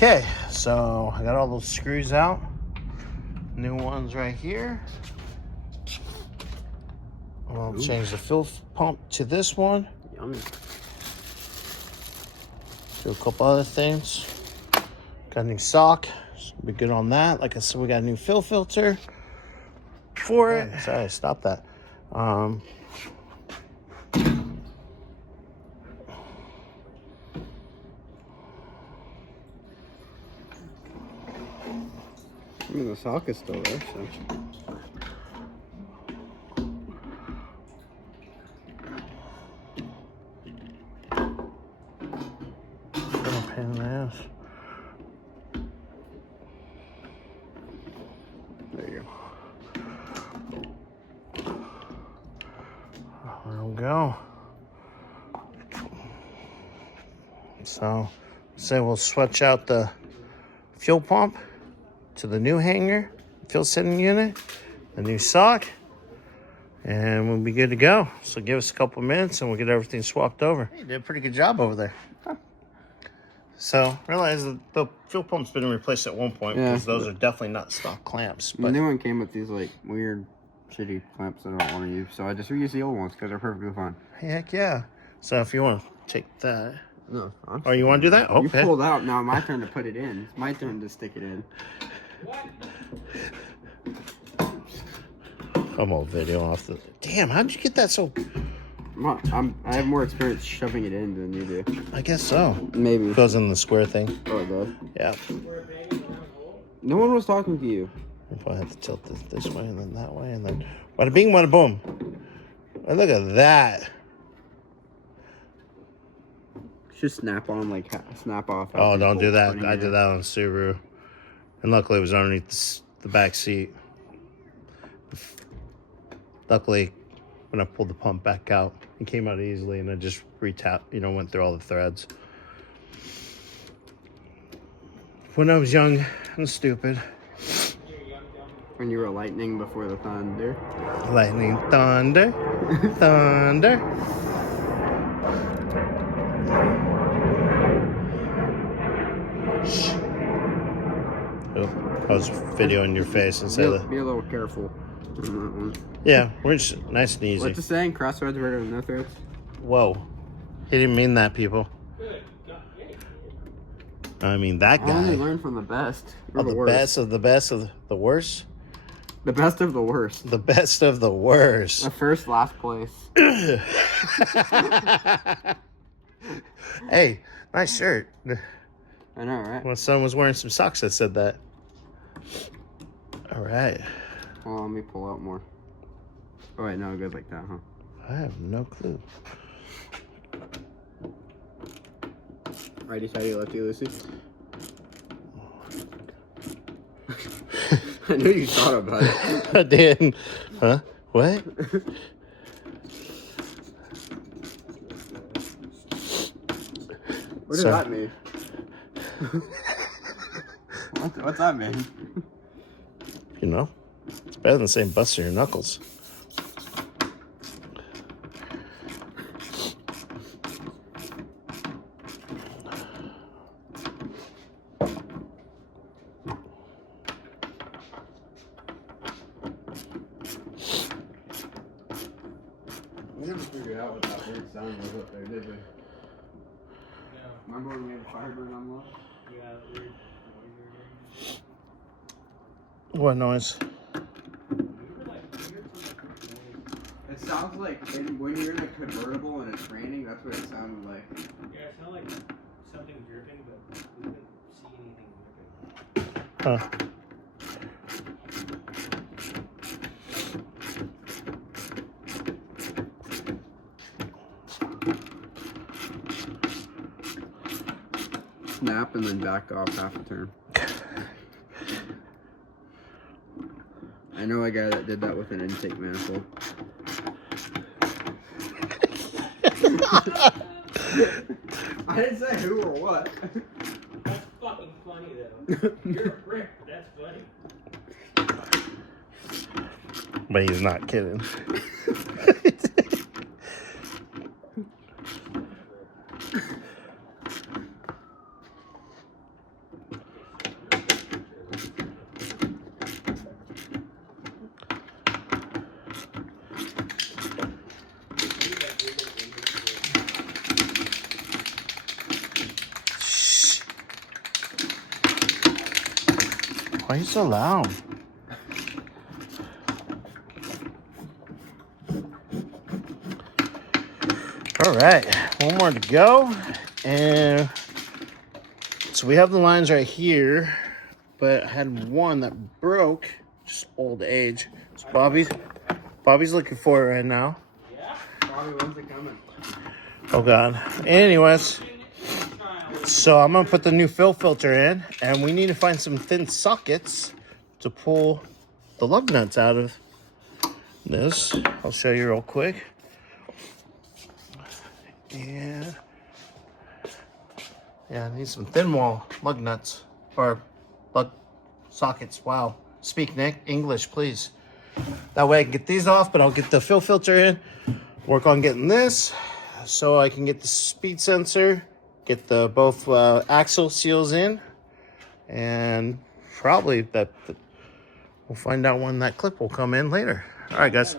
Okay, so I got all those screws out. New ones right here. I'll change the fuel pump to this one. Yummy. Do a couple other things. Got a new sock. So be good on that. Like I said, we got a new fill filter for it. Sorry, stop that. I mean, the sock is still there, so. Pain in the ass. There you go. There we go. So, say we'll switch out the fuel pump to the new hanger, fuel setting unit, the new sock, and we'll be good to go. So give us a couple minutes and we'll get everything swapped over. Hey, you did a pretty good job over there. Huh. So realize that the fuel pump's been replaced at one point because those are definitely not stock clamps. But the new one came with these like weird, shitty clamps that I don't want to use, so I just reuse the old ones because they're perfectly fine. Heck yeah! So if you want to take that, no, or you want to do that? Okay. You pulled out. Now my turn to put it in. It's my turn to stick it in. I'm all video off the. Damn! How'd you get that so? I have more experience shoving it in than you do. I guess so. Maybe. It goes in the square thing. Oh, it does? Yeah. No one was talking to you. If I have to tilt this way and then that way and then bada bing, bada boom. Oh, look at that. Should snap on, like, snap off. Oh, don't do that. I did that on Subaru. And luckily it was underneath the back seat. Luckily, when I pulled the pump back out, it came out easily and I just retapped, went through all the threads. When I was young and stupid. When you were lightning before the thunder. Lightning, thunder, thunder. Shh. Oh, I was videoing your face and said Be a little careful. Yeah, we're just nice and easy. What's the saying? Crossroads better than no threads? Whoa. He didn't mean that, people. I mean, that guy. I only learned from the best. Oh, the best of the best of the worst? The best of the worst. The best of the worst. The first, last place. Hey, nice shirt. I know, right? My son was wearing some socks that said that. All right. Well, let me pull out more. Oh, wait, no, it goes like that, huh? I have no clue. Righty tighty, lefty loosey. I knew you thought about it. I did. Huh? What? What does that mean? What's that mean? It's better than saying busting your knuckles. We never figured out what that weird sound was up there, did we? Yeah. Remember when we had Firebird on low? Yeah, weird noise. What noise? It sounds like when you're in a convertible and it's raining, that's what it sounded like. Yeah, it sounded like something dripping, but we couldn't see anything dripping. Huh. Snap and then back off half a turn. I know a guy that did that with an intake manifold. I didn't say who or what. That's fucking funny, though. You're a prick, but that's funny. But he's not kidding. Why are you so loud? All right, one more to go. And so we have the lines right here, but I had one that broke, just old age. So Bobby's looking for it right now. Bobby, when's it coming? Oh God. Anyways, so I'm gonna put the new fill filter in, and we need to find some thin sockets to pull the lug nuts out of this. I'll show you real quick. And yeah, I need some thin wall lug nuts or lug sockets. Wow. Speak English, please. That way I can get these off, but I'll get the fill filter in, work on getting this so I can get the speed sensor, get the both axle seals in, and probably we'll find out when that clip will come in later. All right, guys.